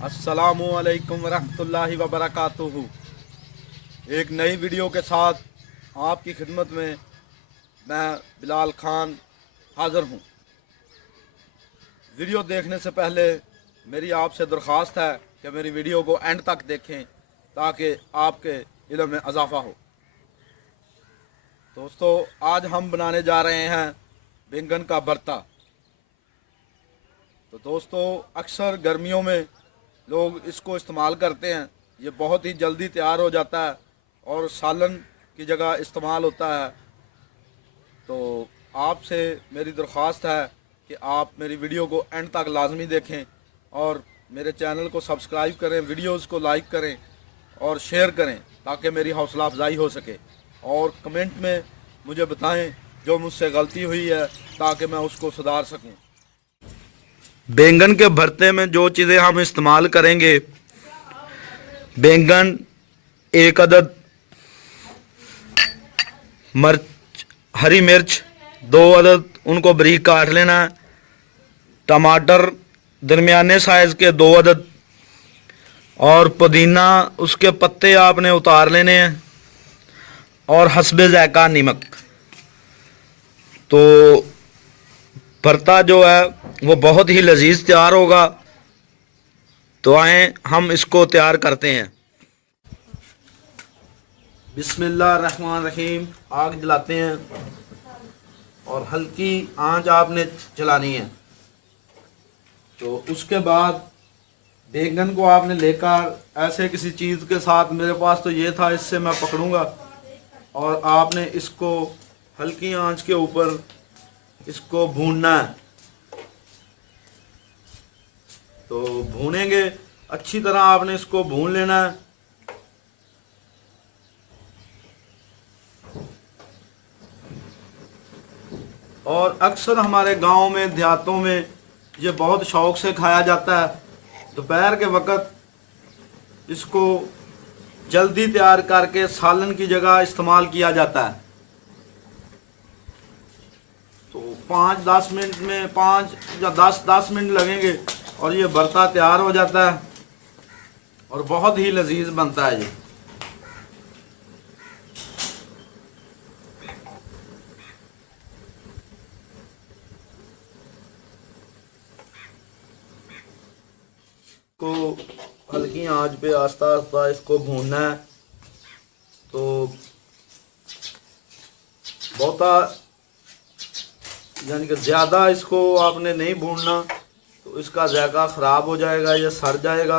अस्सलामु अलैकुम वरहमतुल्लाहि वबरकातुहू। एक नई वीडियो के साथ आपकी खिदमत में मैं बिलाल खान हाज़िर हूँ। वीडियो देखने से पहले मेरी आपसे दरख्वास्त है कि मेरी वीडियो को एंड तक देखें ताकि आपके इल्म में इजाफ़ा हो। दोस्तों, आज हम बनाने जा रहे हैं बैंगन का भरता। तो दोस्तों, अक्सर गर्मियों में लोग इसको इस्तेमाल करते हैं। ये बहुत ही जल्दी तैयार हो जाता है और सालन की जगह इस्तेमाल होता है। तो आपसे मेरी दरख्वास्त है कि आप मेरी वीडियो को एंड तक लाजमी देखें और मेरे चैनल को सब्सक्राइब करें, वीडियोज़ को लाइक करें और शेयर करें ताकि मेरी हौसला अफजाई हो सके। और कमेंट में मुझे बताएं जो मुझसे गलती हुई है ताकि मैं उसको सुधार सकूं। बैंगन के भरते में जो चीज़ें हम इस्तेमाल करेंगे, बैंगन एक अदद, मिर्च, हरी मिर्च 2 अदद, उनको बारीक काट लेना है। टमाटर दरमियाने साइज़ के 2 अदद और पुदीना उसके पत्ते आपने उतार लेने हैं और हस्बे ज़ायका नमक। तो भरता जो है वो बहुत ही लजीज तैयार होगा। तो आएँ हम इसको तैयार करते हैं। बिस्मिल्लाहिर्रहमानिर्रहीम। आग जलाते हैं और हल्की आंच आपने चलानी है। तो उसके बाद बैंगन को आपने लेकर ऐसे किसी चीज़ के साथ, मेरे पास तो ये था, इससे मैं पकड़ूंगा और आपने इसको हल्की आंच के ऊपर इसको भूनना है। तो भूनेंगे, अच्छी तरह आपने इसको भून लेना है। और अक्सर हमारे गांव में, देहातों में ये बहुत शौक से खाया जाता है। दोपहर के वक़्त इसको जल्दी तैयार करके सालन की जगह इस्तेमाल किया जाता है। तो 5-10 मिनट में, 5 या 10 मिनट लगेंगे और ये भरता तैयार हो जाता है और बहुत ही लजीज बनता है ये। को हल्की आंच पे आस्ता आस्ता इसको भूनना है। तो बहुता यानी कि ज़्यादा इसको आपने नहीं भूनना, तो इसका जायका ख़राब हो जाएगा, ये सड़ जाएगा।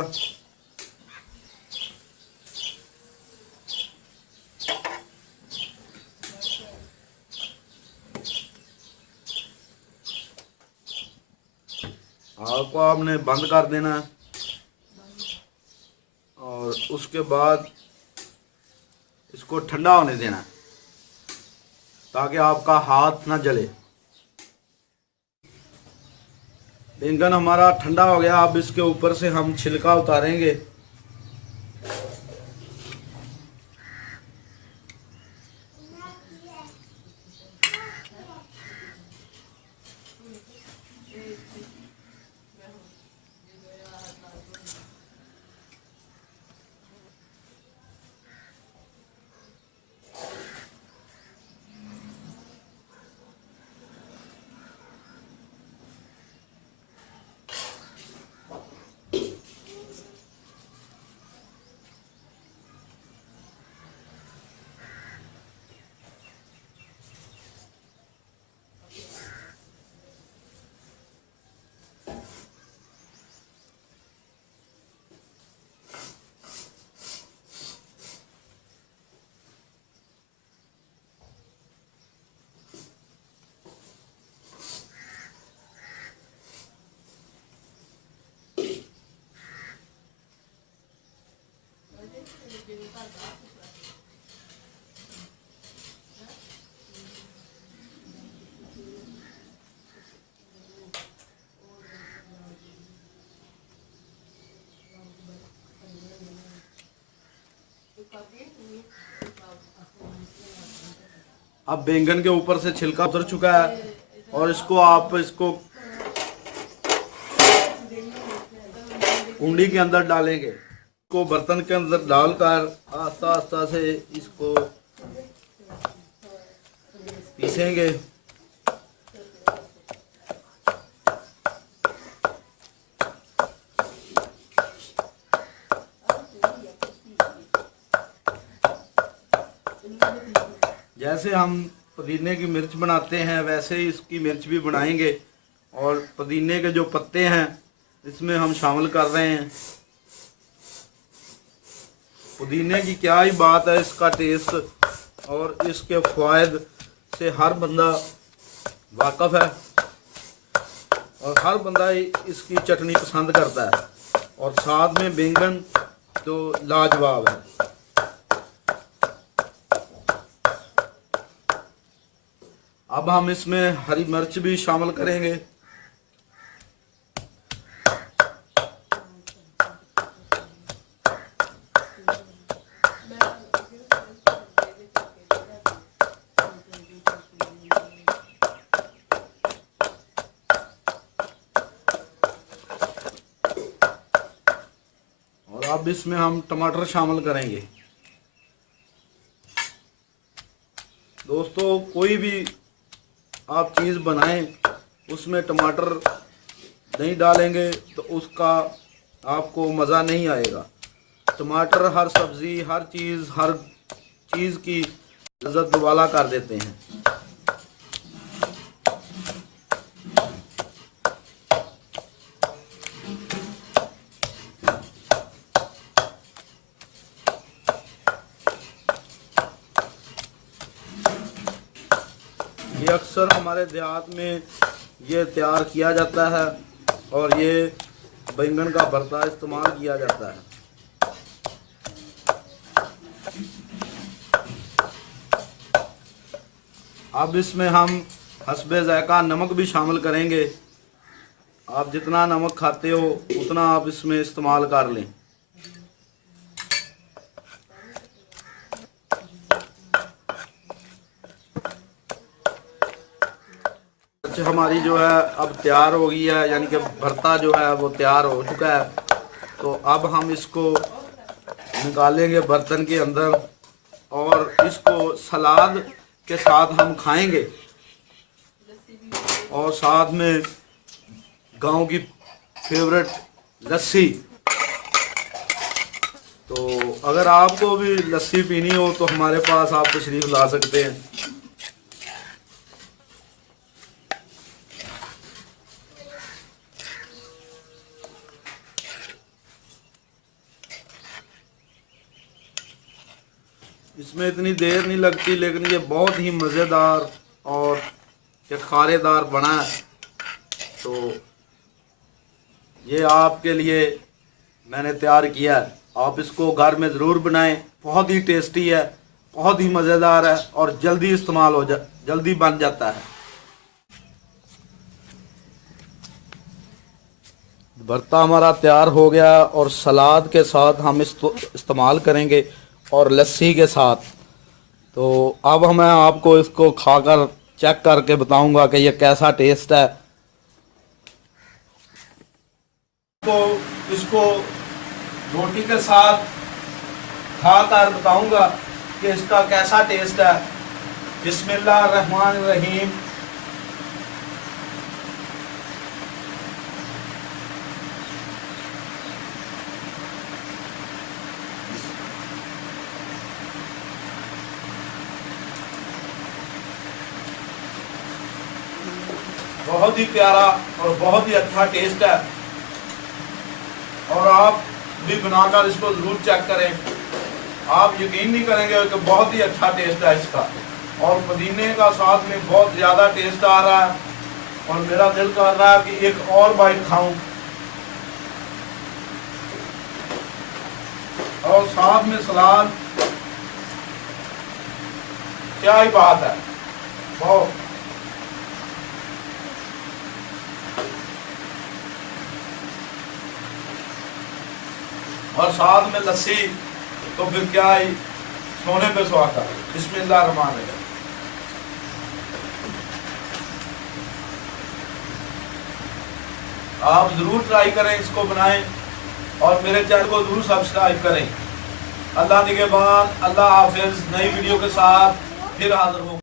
आग को आपने बंद कर देना है और उसके बाद इसको ठंडा होने देना है ताकि आपका हाथ ना जले। बैंगन हमारा ठंडा हो गया। अब इसके ऊपर से हम छिलका उतारेंगे। अब बैंगन के ऊपर से छिलका उतर चुका है और इसको आप कुंडी के अंदर डालेंगे। को बर्तन के अंदर डालकर आस्ता आस्ता से इसको पीसेंगे। जैसे हम पुदीने की मिर्च बनाते हैं वैसे ही इसकी मिर्च भी बनाएंगे। और पुदीने के जो पत्ते हैं इसमें हम शामिल कर रहे हैं। पुदीने की क्या ही बात है, इसका टेस्ट और इसके फ़ायदे से हर बंदा वाकिफ़ है और हर बंदा इसकी चटनी पसंद करता है। और साथ में बैंगन तो लाजवाब है। अब हम इसमें हरी मिर्च भी शामिल करेंगे। और अब इसमें हम टमाटर शामिल करेंगे। दोस्तों, कोई भी आप चीज़ बनाएं उसमें टमाटर नहीं डालेंगे तो उसका आपको मज़ा नहीं आएगा। टमाटर हर सब्ज़ी हर चीज़ की लज़्ज़त दुबाला कर देते हैं। ये अक्सर हमारे देहात में ये तैयार किया जाता है और ये बैंगन का भरता इस्तेमाल किया जाता है। अब इसमें हम हस्बे ज़ायका नमक भी शामिल करेंगे। आप जितना नमक खाते हो उतना आप इसमें इस्तेमाल कर लें। हमारी जो है अब तैयार हो गई है, यानी कि भरता जो है वो तैयार हो चुका है। तो अब हम इसको निकालेंगे बर्तन के अंदर और इसको सलाद के साथ हम खाएंगे। और साथ में गांव की फेवरेट लस्सी। तो अगर आपको भी लस्सी पीनी हो तो हमारे पास आप तशरीफ़ ला सकते हैं। इसमें इतनी देर नहीं लगती, लेकिन ये बहुत ही मज़ेदार और ये खारेदार बना है। तो ये आपके लिए मैंने तैयार किया है। आप इसको घर में ज़रूर बनाएं। बहुत ही टेस्टी है, बहुत ही मज़ेदार है और जल्दी बन जाता है। भरता हमारा तैयार हो गया और सलाद के साथ हम इसको इस्तेमाल करेंगे और लस्सी के साथ। तो अब मैं आपको इसको खाकर चेक करके बताऊंगा कि ये कैसा टेस्ट है। तो इसको रोटी के साथ खाकर बताऊंगा कि इसका कैसा टेस्ट है। बिस्मिल्लाह रहमान रहीम। बहुत ही प्यारा और बहुत ही अच्छा टेस्ट है। और आप भी बनाकर इसको ज़रूर चेक करें। आप यकीन नहीं करेंगे कि बहुत ही अच्छा टेस्ट है इसका। और पुदीने का साथ में बहुत ज़्यादा टेस्ट आ रहा है और मेरा दिल कर रहा है कि एक और बाइट खाऊं। और साथ में सलाद, क्या ही बात है। बहुत और साथ में लस्सी, तो फिर क्या ही सोने पे सुहागा। बिस्मिल्लाह रहमान रहीम। आप ज़रूर ट्राई करें, इसको बनाएं। और मेरे चैनल को जरूर सब्सक्राइब करें। अल्लाह निगहबान, अल्लाह हाफिज। नई वीडियो के साथ फिर हाजिर हूँ।